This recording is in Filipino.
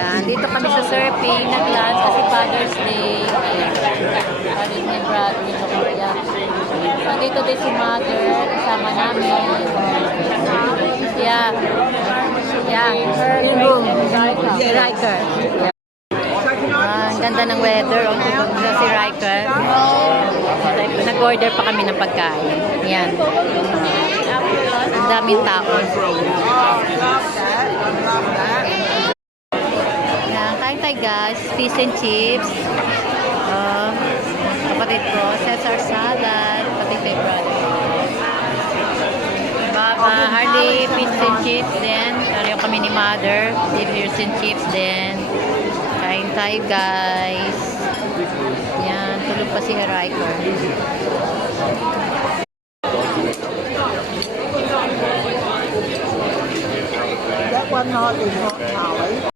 Yan, dito kami sa surfing, nag-lunch kasi Father's Day. Father's Day, brother, dito ko yan. So, dito din si Mother, kasama namin. Yeah. Yeah, her room. Si Riker. Ang ganda ng weather. Si Riker. Nag-order pa kami ng pagkain. Yan. Ang daming tao. Yan, kain tayo guys. Fish and chips. Kapatid ko, Cesar salad. Kapatid kay brother. Harley, fish and chips din. Pareho kami ni Mother. Fish and chips din. Kain tayo guys. Yan, tulog pa si Riker. That one not is not Holly.